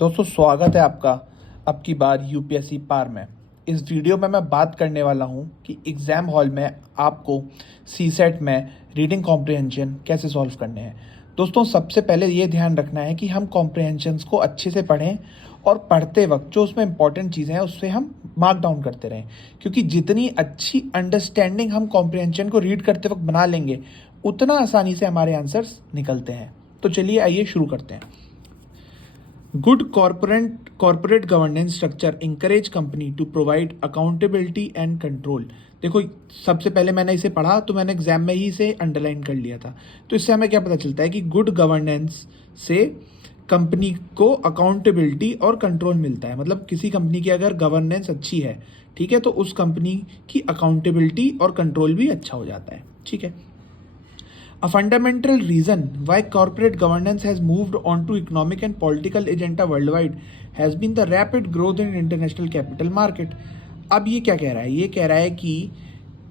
दोस्तों स्वागत है आपका अब की बार यूपीएससी पार में। इस वीडियो में मैं बात करने वाला हूं कि एग्ज़ाम हॉल में आपको सीसेट में रीडिंग कॉम्प्रिहेंशन कैसे सॉल्व करने हैं। दोस्तों सबसे पहले ये ध्यान रखना है कि हम कॉम्प्रिहेंशंस को अच्छे से पढ़ें और पढ़ते वक्त जो उसमें इंपॉर्टेंट चीज़ें हैं उससे हम मार्क डाउन करते रहें, क्योंकि जितनी अच्छी अंडरस्टैंडिंग हम कॉम्प्रिहेंशन को रीड करते वक्त बना लेंगे उतना आसानी से हमारे आंसर्स निकलते हैं। तो चलिए आइए शुरू करते हैं। Good corporate governance structure encourage company to provide accountability and control। देखो सबसे पहले मैंने इसे पढ़ा तो मैंने एग्जाम में ही इसे अंडरलाइन कर लिया था। तो इससे हमें क्या पता चलता है कि गुड गवर्नेंस से कंपनी को अकाउंटेबिलिटी और कंट्रोल मिलता है। मतलब किसी कंपनी की अगर गवर्नेंस अच्छी है, ठीक है, तो उस कंपनी की अकाउंटेबिलिटी और कंट्रोल भी अच्छा हो जाता है। ठीक है। A fundamental reason why corporate governance has moved on to economic and political agenda worldwide has been the rapid growth in international capital market। अब ये क्या कह रहा है? ये कह रहा है कि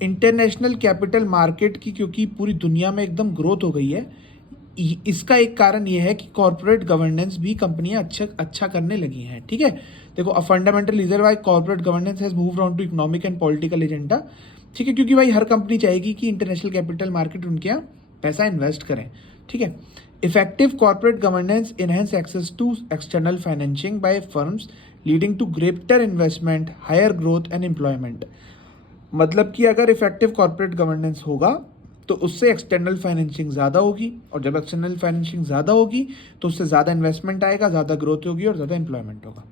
इंटरनेशनल कैपिटल मार्केट की क्योंकि पूरी दुनिया में एकदम ग्रोथ हो गई है, इसका एक कारण ये है कि कॉर्पोरेट गवर्नेंस भी कंपनियां अच्छा करने लगी हैं। ठीक है। देखो, a fundamental reason why corporate governance has moved on to economic and political agenda. ठीक है, क्योंकि भाई हर कंपनी चाहेगी कि इंटरनेशनल कैपिटल मार्केट उनके यहाँ पैसा इन्वेस्ट करें। ठीक है। Effective corporate governance enhance access to external financing by firms leading to greater investment, higher growth and employment. मतलब कि अगर इफेक्टिव कॉर्पोरेट गवर्नेंस होगा तो उससे एक्सटर्नल फाइनेंसिंग ज़्यादा होगी, और जब एक्सटर्नल फाइनेंसिंग ज़्यादा होगी तो उससे ज़्यादा इन्वेस्टमेंट आएगा, ज़्यादा ग्रोथ होगी और ज़्यादा एम्प्लॉयमेंट होगा।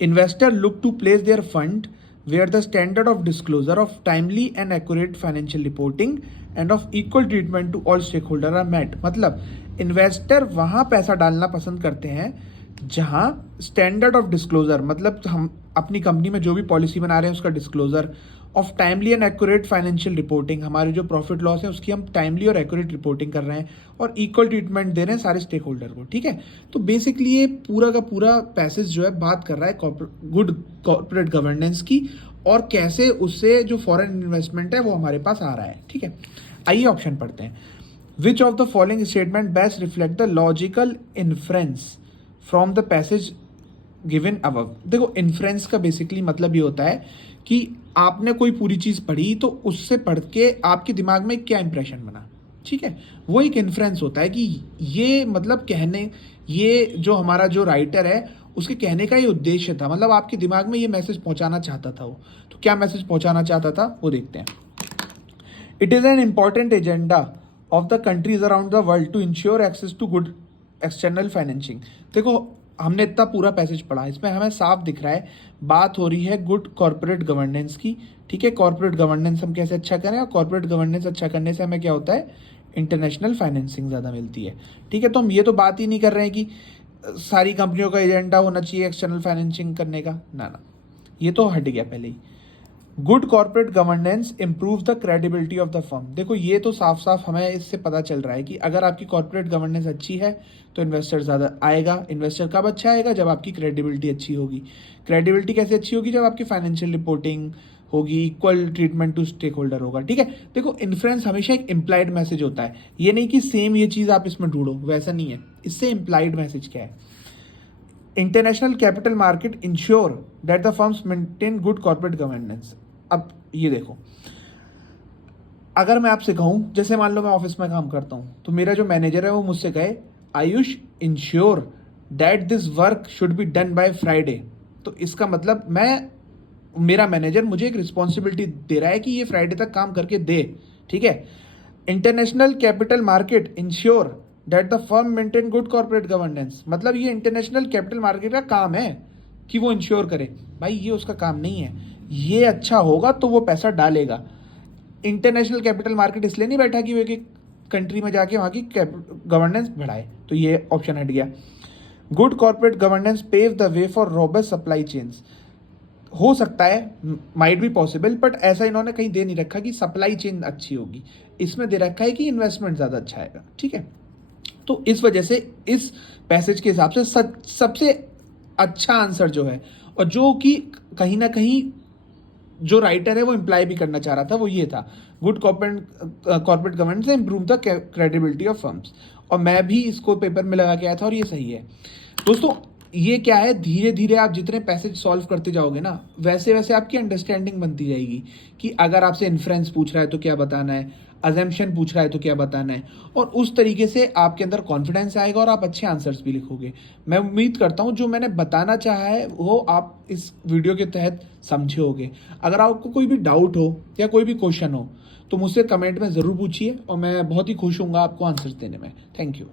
Investor look to place their fund where the standard of disclosure of timely and accurate financial reporting and of equal treatment to all stakeholder are met। मतलब इन्वेस्टर वहाँ पैसा डालना पसंद करते हैं जहाँ स्टैंडर्ड ऑफ डिस्क्लोजर, मतलब हम अपनी कंपनी में जो भी पॉलिसी बना रहे हैं उसका disclosure, of timely and accurate financial reporting, हमारे जो प्रॉफिट लॉस है उसकी हम टाइमली और एक्यूरेट रिपोर्टिंग कर रहे हैं, और इक्वल ट्रीटमेंट दे रहे हैं सारे स्टेक होल्डर को। ठीक है। तो बेसिकली ये पूरा का पूरा पैसेज जो है बात कर रहा है गुड कॉर्पोरेट गवर्नेंस की, और कैसे उससे जो फॉरेन इन्वेस्टमेंट है वो हमारे पास आ रहा है। ठीक है। आइए ऑप्शन पढ़ते हैं। Which of the following statement best reflect the logical inference from the passage given above. देखो, इन्फ्रेंस का बेसिकली मतलब ये होता है कि आपने कोई पूरी चीज़ पढ़ी तो उससे पढ़ के आपके दिमाग में क्या इंप्रेशन बना। ठीक है। वो एक इन्फ्रेंस होता है कि ये मतलब कहने, ये जो हमारा जो राइटर है उसके कहने का ये उद्देश्य था, मतलब आपके दिमाग में ये मैसेज पहुंचाना चाहता था वो। तो क्या मैसेज पहुंचाना चाहता था वो देखते हैं। It is an important agenda of the countries around the world to ensure access to good external financing. देखो, हमने इतना पूरा पैसेज पढ़ा, इसमें हमें साफ दिख रहा है बात हो रही है गुड कॉर्पोरेट गवर्नेंस की। ठीक है। कॉर्पोरेट गवर्नेंस हम कैसे अच्छा करें, और कॉर्पोरेट गवर्नेंस अच्छा करने से हमें क्या होता है, इंटरनेशनल फाइनेंसिंग ज़्यादा मिलती है। ठीक है। तो हम ये तो बात ही नहीं कर रहे हैं कि सारी कंपनियों का एजेंडा होना चाहिए एक्सटर्नल फाइनेंसिंग करने का, ना, ये तो हट गया पहले ही। Good corporate governance improve the credibility of the firm. देखो, ये तो साफ साफ हमें इससे पता चल रहा है कि अगर आपकी कॉर्पोरेट गवर्नेंस अच्छी है तो इन्वेस्टर ज़्यादा आएगा। इन्वेस्टर कब अच्छा आएगा, जब आपकी क्रेडिबिलिटी अच्छी होगी। क्रेडिबिलिटी कैसे अच्छी होगी, जब आपकी फाइनेंशियल रिपोर्टिंग होगी, equal treatment to stakeholder होगा। ठीक है। देखो, इन्फ्रेंस हमेशा एक इम्प्लाइड मैसेज होता है, ये नहीं कि सेम ये चीज़ आप इसमें ढूंढो, वैसा नहीं है। इससे इम्प्लाइड मैसेज क्या है, international capital market ensure that the firms maintain good corporate governance. अब ये देखो, अगर मैं आपसे कहूँ, जैसे मान लो मैं ऑफिस में काम करता हूँ तो मेरा जो मैनेजर है वो मुझसे कहे Ayush ensure that this work should be done by Friday, तो इसका मतलब मेरा मैनेजर मुझे एक रिस्पॉन्सिबिलिटी दे रहा है कि ये फ्राइडे तक काम करके दे। ठीक है। International capital market ensure that the firm maintain good corporate governance, मतलब ये इंटरनेशनल कैपिटल मार्केट का काम है कि वो इंश्योर करे। भाई ये उसका काम नहीं है, ये अच्छा होगा तो वो पैसा डालेगा। इंटरनेशनल कैपिटल मार्केट इसलिए नहीं बैठा कि वो एक कंट्री में जाके वहाँ की गवर्नेंस बढ़ाए। तो ये ऑप्शन हट गया। Good corporate governance pave the way for robust supply chains. हो सकता है, माइट बी पॉसिबल, बट ऐसा इन्होंने कहीं दे नहीं रखा कि सप्लाई चेन अच्छी होगी, इसमें दे रखा है कि इन्वेस्टमेंट ज़्यादा अच्छा आएगा। ठीक है। तो इस वजह से इस पैसेज के हिसाब से सबसे अच्छा आंसर जो है, और जो कि कहीं ना कहीं जो राइटर है वो इम्प्लाई भी करना चाह रहा था, वो ये था, good corporate governance improve the credibility of firms. और मैं भी इसको पेपर में लगा के आया था और ये सही है। दोस्तों, ये क्या है, धीरे धीरे आप जितने पैसेज सॉल्व करते जाओगे ना, वैसे वैसे आपकी अंडरस्टैंडिंग बनती जाएगी कि अगर आपसे इन्फ्रेंस पूछ रहा है तो क्या बताना है, अजम्पशन पूछ रहा है तो क्या बताना है, और उस तरीके से आपके अंदर कॉन्फिडेंस आएगा और आप अच्छे आंसर्स भी लिखोगे। मैं उम्मीद करता हूँ जो मैंने बताना चाहा है वो आप इस वीडियो के तहत समझे होगे। अगर आपको कोई भी डाउट हो या कोई भी क्वेश्चन हो तो मुझसे कमेंट में ज़रूर पूछिए और मैं बहुत ही खुश हूँगा आपको आंसर्स देने में। Thank you.